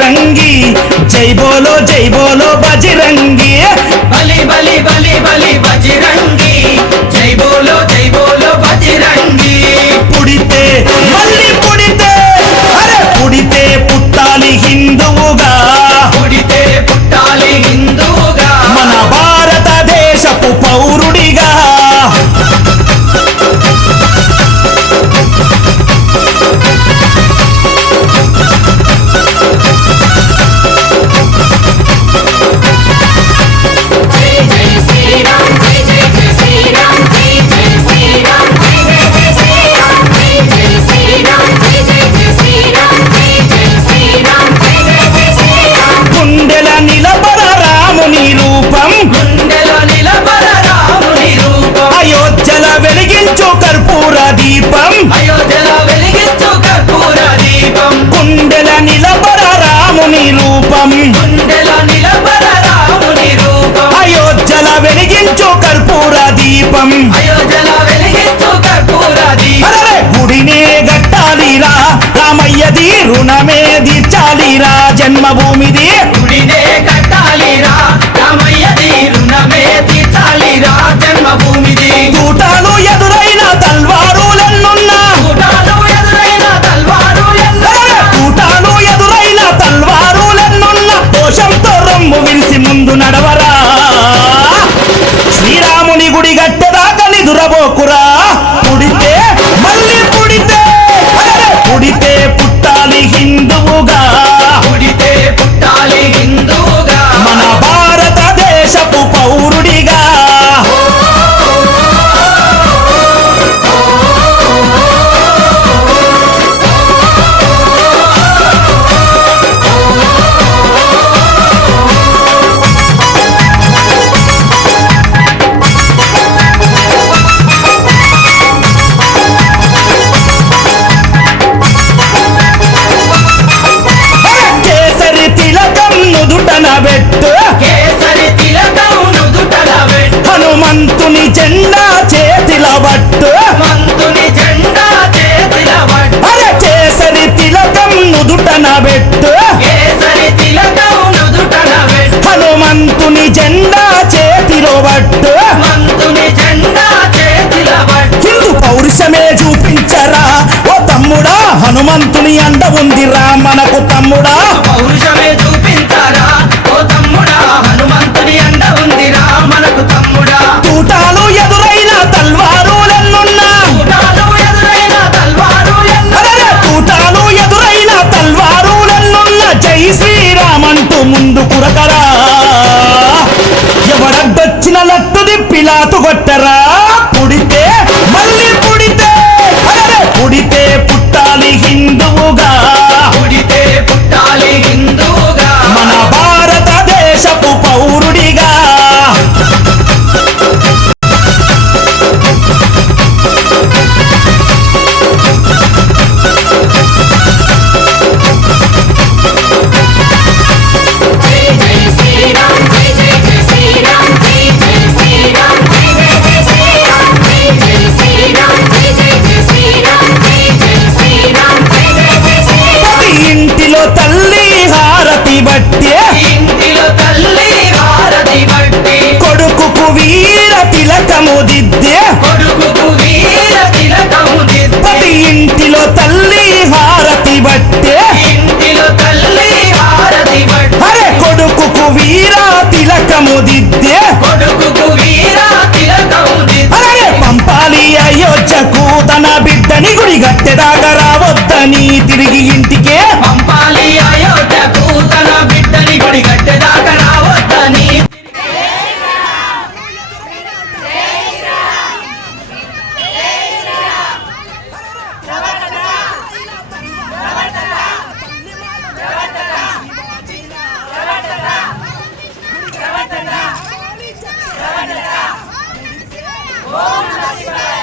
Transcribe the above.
बजरंगी जय बोलो बजरंगी बली बली बली बली बजरंगी जय बोलो बजरंगी पुड़िते मल्ली पुड़िते अरे पुड़िते पुट्टाली हिंदुवुगा पुड़िते पुट्टाली हिंदुवुगा मन भारत देशपु पौरुडिगा దీపం అయోధ్యలో వెలిగించు కర్పూర దీపం కుండెల నిలబర రాముని రూపం కుండెల నిలబర రాముని రూపం అయోధ్యలో వెలిగించు కర్పూర దీపం అయోధ్యలో వెలిగించు కర్పూర దీపం అరే గుడినే గట్టాలిరా రామయ్యది రుణమే తీర్చాలిరా జన్మభూమిది గుడినే కట్టాలిరా రామయ్యది రుణమే తీర్చాలిరా జన్మభూమిది తూటాలు ఎదురైన తల్వారులెన్నున్నా తూటాలు ఎదురైన తల్వారులెన్నున్నా దోషంతో రొమ్ము విరిసి ముందు నడవరా శ్రీరాముని గుడి గట్టెదాకా నిదురబోకురా పుడితే మళ్ళీ పుడితే పుడితే పుట్టాలి హిందువుగా పుడితే పుట్టాలి హిందూగా మన భారతదేశపు పౌరుడిగా కేసరి తిలకం నుదుటన పెట్టు కేసరి తిలకం నుదుటన పెట్టు హనుమంతుని జెండా చేతిల పట్టు మంతుని జెండా చేతిల పట్టు అరే కేసరి తిలకం నుదుటన పెట్టు కేసరి తిలకం నుదుటన పెట్టు హనుమంతుని జెండా చేతిలో పట్టు మంతుని జెండా చేతిల పట్టు హిందూ పౌరుషమే చూపించరా ఓ తమ్ముడా హనుమంతుని అండ ఉందిరా మనకు తమ్ముడా పౌరుషమే చూపించారా ఓ తమ్ముడా హనుమంతుని అండ ఉందిరా మనకు తమ్ముడా తూటాలు ఎదురైన తల్వారులెన్నున్నా తూటాలు ఎదురైన తల్వారు అరే తూటాలు ఎదురైన తల్వారులెన్నున్నా జై శ్రీరామంటూ ముందు కురకరా ఎవడడ్డొచ్చిన లట్టు దిప్పిలాతు కొట్టరా పుడితే మళ్ళీ పుడితే అరే పుడితే పుట్టాలి హిందువుగా పుడితే పుట్టాలి హిందూగా మన భారతదేశపు పౌరుడిగా ప్రతి ఇంటిలో తల్లి హారతి బట్టే ఇంటిలో తల్లి హారతి బట్టి కొడుకుకు వీర తిలకము దిద్దే కొడుకుకు వీర తిలకము దిద్ది ప్రతి ఇంటిలో తల్లి హారతి బట్టే ఇంటిలో తల్లి హారతి బట్టి అరే కొడుకుకు వీర తిలకము దిద్దే కొడుకుకు వీర తిలకము దిద్ది అరే పంపాలి అయోధ్యకు తన బిడ్డని గుడి గట్టెదాకా రావద్దని తిరిగి ఇంటికే పంపాలి అయోధ్యకు తన బిడ్డని గుడి గట్టెదాకా రావద్దని ఓం నమః శివాయ